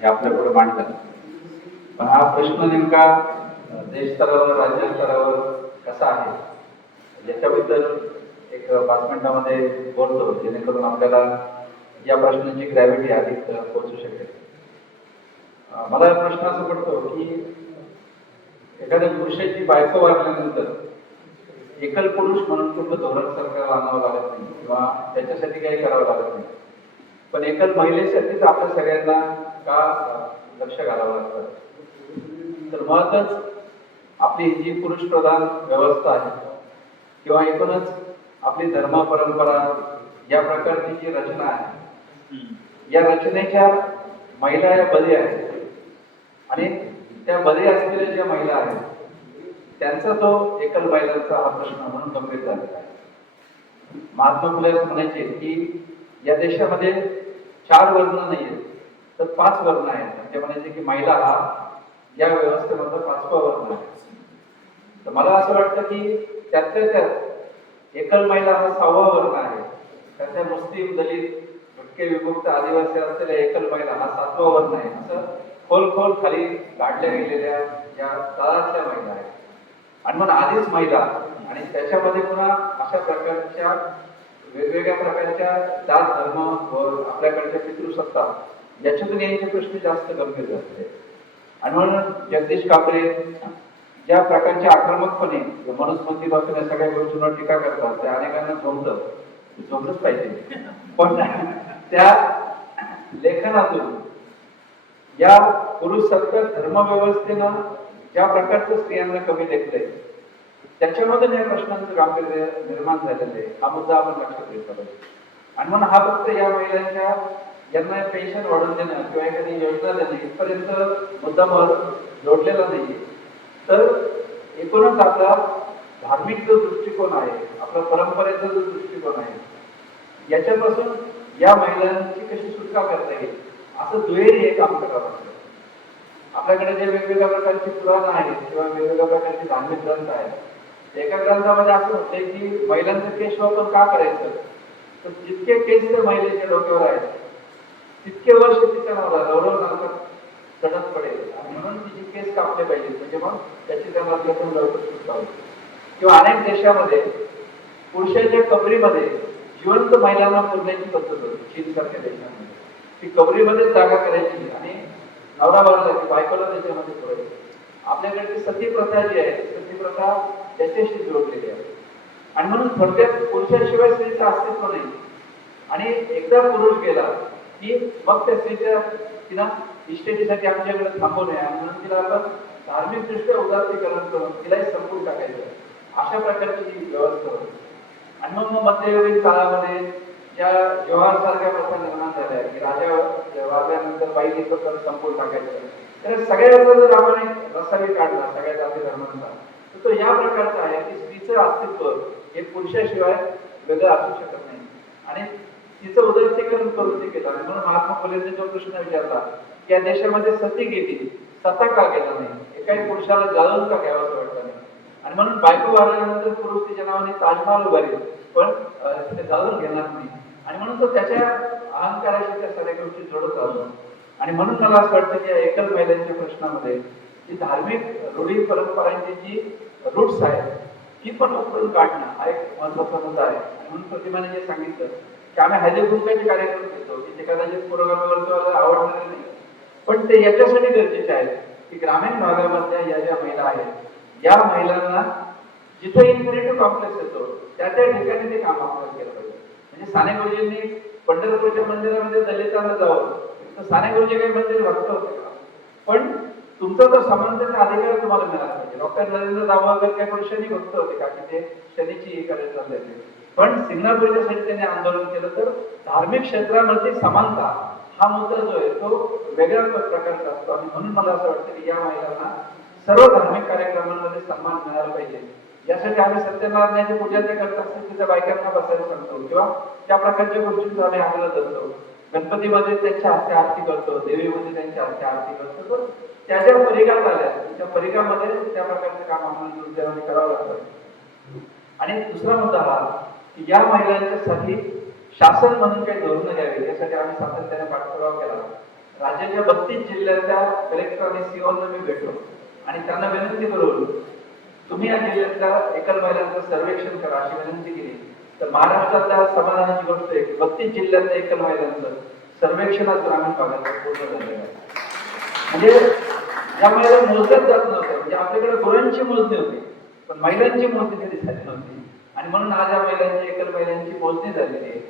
हे आपल्यापुढे मांडलं. पण हा प्रश्न नेमका देश स्तरावर राज्य स्तरावर कसा आहे याच्याबद्दल एक 5 मिनिटांमध्ये बोलतो, जेणेकरून आपल्याला या प्रश्नाची ग्रॅव्हिटी अधिक पोहोचू शकेल. मला प्रश्न असा पडतो की एखाद्या पुरुषाची बायको वारल्यानंतर एकल पुरुष म्हणून कुठलं धोरण सरकारला आणावं लागत नाही किंवा त्याच्यासाठी काही करावं लागत नाही, पण एकल महिलेसाठीच आपल्या सगळ्यांना का लक्ष घालावं लागतं? तर मुळातच आपली जी पुरुष प्रधान व्यवस्था आहे किंवा एकूणच आपली धर्म परंपरा या प्रकारची जी रचना आहे, या रचनेच्या महिला या बळी आहेत आणि त्या बळी असलेल्या ज्या महिला आहेत त्यांचा तो एकल महिलांचा हा प्रश्न म्हणून गंभीर झालेला आहे. महात्मा फुले म्हणायचे की या देशामध्ये 4 वर्ण नाही आहेत तर 5 वर्ण आहेत. ते म्हणायचे की महिला हा या व्यवस्थेमधला 5वा वर्ण आहे. तर मला असं वाटतं की त्यातल्या त्यात एकल महिला हा 6वा वर्ण आहे. त्याच्या मुस्लिम, दलित, भटके, विमुक्त, आदिवासी असलेल्या एकल महिला हा 7वा वर्ण आहे. असं खोल खोल खाली गाडल्या गेलेल्या या तळातल्या महिला आहेत. आणि मग आधीच महिला आणि त्याच्यामध्ये पुन्हा अशा प्रकारच्या वेगवेगळ्या प्रकारच्या जात धर्म व आपल्याकडच्या पितृसत्ता याच्यातून यांचे प्रश्न जास्त गंभीर झाले. आणि म्हणून जगदीश काबरे ज्या प्रकारच्या आक्रमकपणे मनुस्मृतीपासून या सगळ्या गोष्टींवर टीका करतात त्या अनेकांना झोपलंच पाहिजे. पण त्या लेखनातून या पुरुषसत्ता धर्मव्यवस्थेनं ज्या प्रकारचं स्त्रियांना कमी लेखलंय त्याच्यामधून या प्रश्नांचं गांभीर्य निर्माण झालेलं आहे. हा मुद्दा आपण लक्षात घेतला पाहिजे. आणि म्हणून हा फक्त या महिलांच्या यांना पेन्शन वाढवून देणं किंवा एखादी योजना देणं इथपर्यंत मुद्दामावर जोडलेला नाहीये. तर एकूणच आपला धार्मिक जो दृष्टिकोन आहे, आपला परंपरेचा जो दृष्टिकोन आहे, याच्यापासून या महिलांची कशी सुटका करता येईल असं दुहेरी एक काम करावं लागतं. आपल्याकडे जे वेगवेगळ्या प्रकारची पुराण आहेत किंवा वेगवेगळ्या प्रकारचे धार्मिक ग्रंथ आहेत, एका ग्रंथामध्ये असं होते की महिलांचं केशवापन का करायचं, तर जितके केस त्या महिलेच्या डोक्यावर आहेत तितके वर्ष तिच्या गौरव नरकात चढत पडेल आणि म्हणून तिची केस कापले पाहिजे, म्हणजे मग त्याची त्या नरकातून लवकर सुटका होईल. किंवा अनेक देशामध्ये पुरुषाच्या कबरीमध्ये जिवंत महिलांना पुरण्याची पद्धत होती. चीन सारख्या देशामध्ये ती कबरीमध्ये जागा करायची आणि नवरा बाजूला की बायकोला त्याच्यामध्ये पुरायची. आपल्याकडची सती प्रथा जी आहे, सती प्रथा त्याच्याशी जोडलेली आहे. आणि म्हणून थोडक्यात पुरुषाशिवाय स्त्रीचं अस्तित्व नाही. आणि एकदा पुरुष गेला की मग त्या स्त्रीच्या तिला इस्टेटीसाठी आमच्याकडे थांबू नये आणि म्हणून तिला आपण धार्मिक दृष्ट्या उदात्तीकरण करून तिलाही संपून टाकायचं, अशा प्रकारची ही व्यवस्था होती. आणि मग मध्ययुगीन काळामध्ये ज्या जवाहर सारख्या प्रथा निर्माण झाल्या की राजा वारल्यानंतर बाईने स्वतः संपून टाकायचं, तर सगळ्याचा जर आपण एक रसावी काढला सगळ्या जाती धर्मांचा, तर तो या प्रकारचा आहे की स्त्रीचं अस्तित्व हे पुरुषाशिवाय वेगळं असू शकत नाही आणि तिचं उदात्तीकरण करून ते केलं. आणि म्हणून महात्मा फुलेंनी जो प्रश्न विचारला की या देशामध्ये सती गेली, सता का गेला नाही, एकाही पुरुषाला जाळून का घ्यावं असं वाटतं नाही. आणि म्हणून बायको वारल्यानंतर पुरुष तिच्या नावाने ताजमहाल उभारेल पण ते जाळून घेणार नाही. आणि म्हणून तो त्याच्या अहंकाराशी त्या सगळ्या गोष्टी जोडत राहतो. आणि म्हणून मला असं वाटतं की या एकल महिलांच्या प्रश्नामध्ये जी धार्मिक रूढी परंपरांची जी रूट्स आहेत ती पण उकळून काढणं हा एक महत्वाचा मुद्दा आहे. म्हणून प्रतिमाने जे सांगितलं की आम्ही हळदी कुंकाचे कार्यक्रम घेतो की ते कदाचित पुरोगामीवर्गाला आवडणारे नाही, पण ते याच्यासाठी गरजेचे आहेत की ग्रामीण भागामधल्या या ज्या महिला आहेत या महिलांना जिथे इन्फिनिटी कॉम्प्लेक्स येतो त्या त्या ठिकाणी ते काम आपल्याला केलं पाहिजे. म्हणजे साने गुरुजींनी पंढरपूरच्या मंदिरामध्ये दलितांना जावं तर साने गुरुजी काही मंदिर भक्त होते का? पण तुमचा तो समानतेचा अधिकार तुम्हाला मिळाला पाहिजे. डॉक्टर नरेंद्र दाभोळकर काही पुरुषांनी भक्त होते का की ते शनीची हे करायला चालले होते? पण सिंगापूरच्यासाठी त्यांनी आंदोलन केलं. तर धार्मिक क्षेत्रामध्ये समानता हा मुद्दा जो आहे तो वेगळ्या प्रकारचा असतो. आणि म्हणून मला असं वाटतं की या महिलांना सर्व धार्मिक कार्यक्रमांमध्ये सन्मान मिळाला पाहिजे. यासाठी आम्ही सत्यनारायणाची पूजा त्या करत असतो तिच्या बायकांना बसायला सांगतो किंवा त्या प्रकारच्या गोष्टींचा आम्ही आग्रह धरतो. गणपतीमध्ये त्यांच्या हस्ते आरती करतो, देवीमध्ये त्यांच्या हस्ते आरती करतो. तर त्या ज्या परिघात आल्या त्या परिघामध्ये त्या प्रकारचं काम आम्हाला दुर्दैवाने करावं लागतं. आणि दुसरा मुद्दा हा की या महिलांच्यासाठी शासन म्हणून काही धोरणं घ्यावी यासाठी आम्ही सातत्याने पाठपुरावा केला. राज्याच्या 32 जिल्ह्याच्या कलेक्टर आणि सीओना मी भेटलो आणि त्यांना विनंती करून तुम्ही या जिल्ह्यातल्या एकल महिलांचं सर्वेक्षण करा अशी विनंती केली. तर महाराष्ट्रातल्या समाधानाची गोष्ट आहे की 32 जिल्ह्यातल्या एकल महिलांचं सर्वेक्षण आज ग्रामीण भागात पूर्ण झालेलं आहे. म्हणजे या महिला मोजल्याच जात नव्हत्या. म्हणजे आपल्याकडे गुरांची मोजणी होती पण महिलांची मोजणी कधी झाली नव्हती आणि म्हणून आज या महिलांची एकल महिलांची मोजणी झालेली आहे.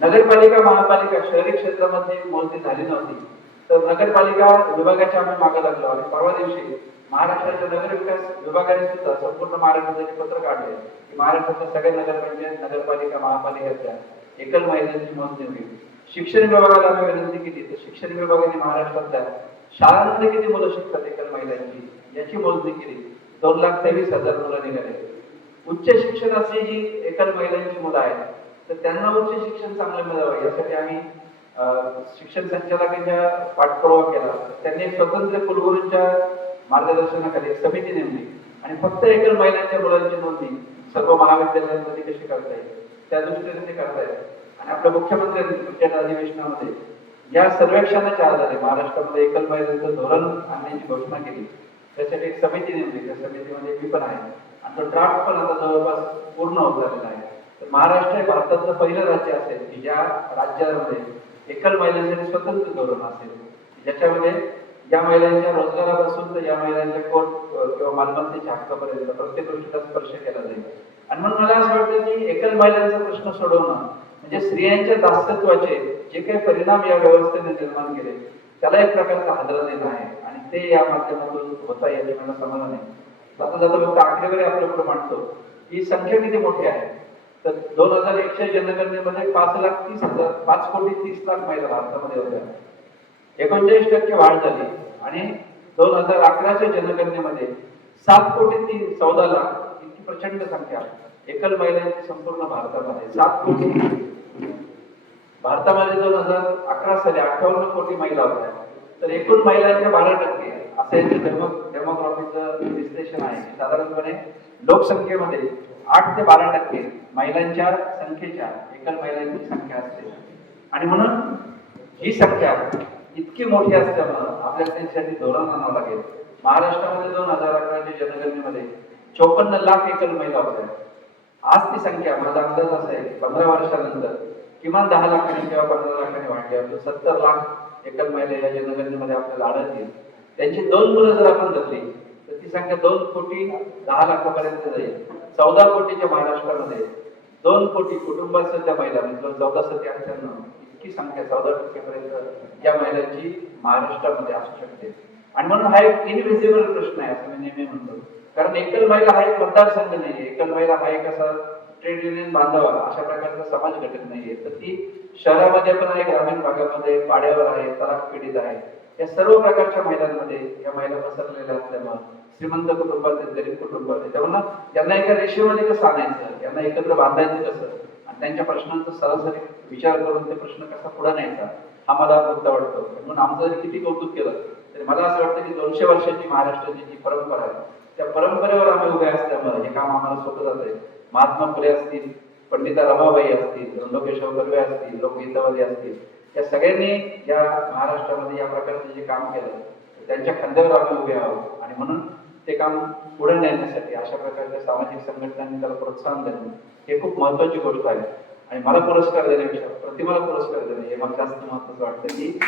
नगरपालिका महापालिका शहरी क्षेत्रामध्ये मोजणी झाली नव्हती तर नगरपालिका विभागाच्या आम्ही मागे लागलो आणि परवा दिवशी महाराष्ट्राच्या नगर विकास विभागाने सुद्धा संपूर्ण महाराष्ट्राचे पत्र काढले की महाराष्ट्राच्या सगळ्या नगरपंचायत नगरपालिका महापालिकेच्या एकल महिलांची मोजणी होईल. शिक्षण विभागाला आम्ही विनंती केली तर शिक्षण विभागाने महाराष्ट्रातल्या शाळांमध्ये किती मुलं शिकतात एकल महिलांची याची मोजणी केली. 2,23,000 मुलं निघाले. उच्च शिक्षणाची जी एकल महिलांची मुलं आहेत तर त्यांना उच्च शिक्षण चांगलं मिळावं यासाठी आम्ही शिक्षण संचालकांच्या पाठपुरावा केला. त्यांनी स्वतंत्र कुलगुरूंच्या मार्गदर्शनाखाली एक समिती नेमली आणि फक्त एकल महिलांच्या मुलांची नोंदणी सर्व महाविद्यालयांमध्ये कशी करता येईल त्या दृष्टीने ते करतायत. आणि आपल्या मुख्यमंत्र्यांनी तुमच्या अधिवेशनामध्ये या सर्वेक्षणाच्या आधारे महाराष्ट्रामध्ये एकल महिलांचं धोरण आणण्याची घोषणा केली. त्यासाठी एक समिती नेमली. त्या समितीमध्ये मी पण आहे आणि तो ड्राफ्ट पण आता जवळपास पूर्ण होत झालेला आहे. तर महाराष्ट्र हे भारताचं पहिलं राज्य असेल की ज्या राज्यामध्ये एकल महिलांसाठी स्वतंत्र धोरण असेल ज्याच्यामध्ये या महिलांच्या रोजगारापासून तर या महिलांच्या कोर्ट किंवा मालमत्तेच्या हक्कापर्यंत प्रत्येक गोष्टीला स्पर्श केला जाईल. आणि म्हणून मला असं वाटतं की एकल महिलांचा प्रश्न सोडवणं म्हणजे स्त्रियांच्या दासत्वाचे जे काही परिणाम या व्यवस्थेने निर्माण केले त्याला एक प्रकारचा हादरा देणं आहे आणि ते या माध्यमातून होता याची मला समाधान आहे. जाता जाता फक्त आकडेवारी आपल्याकडे मांडतो ही संख्या किती मोठी आहे. तर 2001च्या जनगणनेमध्ये 5,30,00,000 महिला भारतामध्ये होत्या. 39% वाढ झाली आणि 2011च्या जनगणनेमध्ये 7,14,00,000 इतकी प्रचंड संख्या एकल महिलांची संपूर्ण भारतामध्ये 7 कोटी. भारतामध्ये 2011 साली 58 कोटी महिला होत्या. तर एकूण महिलांच्या 12% असं याचे डेमोग्राफीचं विश्लेषण आहे. साधारणपणे लोकसंख्येमध्ये 8 ते 12% महिलांच्या संख्येच्या एकल महिलांची संख्या असते आणि म्हणून ही संख्या इतकी मोठी असल्यामुळं आपल्याला त्यांच्यासाठी धोरण आणावं लागेल. महाराष्ट्रामध्ये 2011च्या जनगणनेमध्ये 54 लाख एकल महिला होत्या. आज ती संख्या माझा अंदाज असा आहे 15 वर्षानंतर किमान 10 लाखांनी किंवा 15 लाखांनी वाढली आहे. 70 लाख एकल महिला या जनगणनेमध्ये आपल्याला आढळतील. त्यांची 2 मुलं जर आपण धरली तर ती संख्या 2 कोटी 10 लाखापर्यंत जाईल. 14 कोटीच्या महाराष्ट्रामध्ये 2 कोटी कुटुंबाच्या महिला म्हणजे 14,98 इतकी संख्या 14% पर्यंत या महिलांची महाराष्ट्रामध्ये असू शकते. आणि म्हणून हा एक इनविजिबल प्रश्न आहे असं मी नेहमी म्हणतो. कारण एकल महिला हा एक मतदारसंघ नाहीये. एकल महिला हा एक असा ट्रेड युनियन बांधावा अशा प्रकारचा समाज घटक नाहीये. तर ती शहरामध्ये पण आहे, ग्रामीण भागामध्ये पाड्यावर आहे, तलाक पीडित आहे. या सर्व प्रकारच्या महिलांमध्ये या महिला पसरलेल्या असल्यामुळे श्रीमंत कुटुंबातील गरीब कुटुंबातील त्यामुळे यांना एका रेषेमध्ये कसं आणायचं, यांना एकत्र बांधायचं कसं आणि त्यांच्या प्रश्नांचा सरासरी विचार करून ते प्रश्न कसा पुढे न्यायचा हा मला मुद्दा वाटतो. म्हणून आमचं जरी किती कौतुक केलं तरी मला असं वाटतं की 200 वर्षाची महाराष्ट्राची जी परंपरा आहे त्या परंपरेवर आम्ही उभे असल्यामुळे हे काम आम्हाला सोपं जात आहे. महात्मा फुले असतील, पंडिता रमाबाई असतील, त्र्यंबकेश्वर कर्वे असतील, लोकहितवादी असतील, या सगळ्यांनी या महाराष्ट्रामध्ये या प्रकारचे जे काम केलं त्यांच्या खांद्यावर आम्ही उभे आहोत. आणि म्हणून ते काम पुढे नेण्यासाठी अशा प्रकारच्या सामाजिक संघटनांनी त्याला प्रोत्साहन देणं हे खूप महत्वाची गोष्ट आहे. आणि मला पुरस्कार देण्यापेक्षा प्रतिमाला पुरस्कार देणं हे मला जास्त महत्वाचं वाटतं की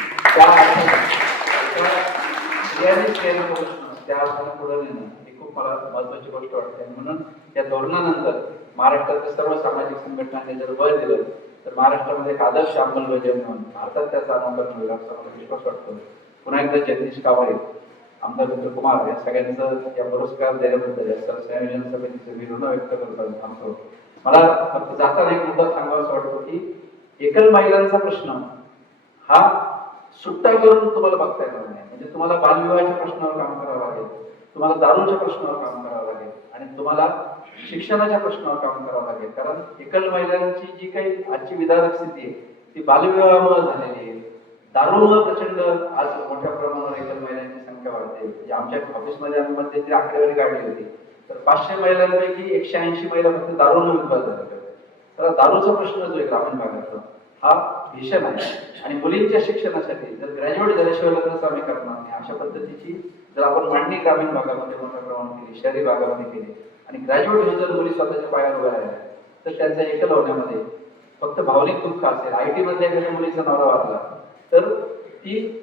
त्या अर्थाने पुढे नेणं ही खूप मला महत्वाची गोष्ट वाटते. म्हणून या धोरणानंतर महाराष्ट्रातील सर्व सामाजिक संघटनांनी जर बळ दिलं तर महाराष्ट्रामध्ये एक आदर्श अंमलबजावणी म्हणून भारतात त्याचा अनावर मिळेल असा मला विश्वास वाटतो. पुन्हा एकदा जगदीश कावळे, आमदार मित्र कुमार या सगळ्यांचं या पुरस्कार देण्याबद्दल या संयोजन समितीचे मी ऋण व्यक्त करतो. मला फक्त जाताना एक मुद्दा सांगावासा वाटतो की एकल महिलांचा प्रश्न हा सुट्टा करून तुम्हाला बघता येणार नाही. म्हणजे तुम्हाला बालविवाहाच्या प्रश्नावर काम करावं लागेल, तुम्हाला दारूच्या प्रश्नावर काम करावं लागेल आणि तुम्हाला शिक्षणाच्या प्रश्नावर काम करावं लागेल. कारण एकल महिलांची जी काही आजची विधारक स्थिती आहे ती बालविवाहामुळे झालेली आहे. दारूमुळे प्रचंड आज मोठ्या प्रमाणावर एकल महिलांची संख्या वाढते. म्हणजे आमच्या ऑफिसमध्ये आम्ही मध्यंतरी आकडेवारी काढली होती तर 500 महिलांपैकी 180 महिला फक्त दारूने विधवा झाल्या. तर दारूचा प्रश्न जो आहे ग्रामीण भागातला हा भीषण आहे. आणि मुलींच्या शिक्षणासाठी जर ग्रॅज्युएट झाल्याशिवाय लग्नच आम्ही करणार नाही अशा पद्धतीची जर आपण मांडणी ग्रामीण भागामध्ये मोठ्या प्रमाणात केली, शहरी भागामध्ये केली आणि ग्रॅज्युएट होऊन जर मुली स्वतःच्या पायावर उभ्या राहिल्या तर त्यांचा एकल होण्यामध्ये फक्त भावनिक दुःख असेल. IT मधल्या एखाद्या मुलीचा नवरा वारला तर ती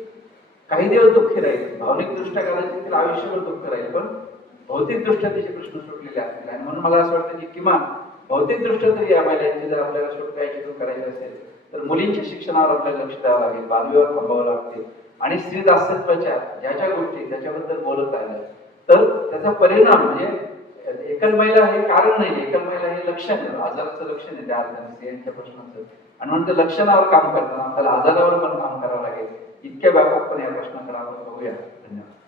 काही दिवस दुःखी राहील, भावनिक दृष्ट्या कदाचित तिला आयुष्यभर दुःख राहील, पण भौतिक दृष्ट्या तिचे प्रश्न सुटलेले असतील. आणि म्हणून मला असं वाटतं की किमान भौतिक दृष्ट्या तरी या महिलांची जर आपल्याला सुटकायची करायची असेल तर मुलींच्या शिक्षणावर आपल्याला लक्ष द्यावं लागेल, बालविवाह थांबावं लागतील आणि स्त्री दासत्वाच्या ज्या ज्या गोष्टी त्याच्याबद्दल बोलत राहिलं तर त्याचा परिणाम म्हणजे एकल महिला हे कारण नाही, एकल महिला हे लक्षण आहे, आजाराचं लक्षण आहे त्या अर्थाने स्त्रियांच्या प्रश्नाचं. आणि म्हणून त्या लक्षणावर काम करताना आपल्याला आजारावर पण काम करावं लागेल. इतक्या व्यापकपणे या प्रश्नाकडे आपण बघूया. धन्यवाद.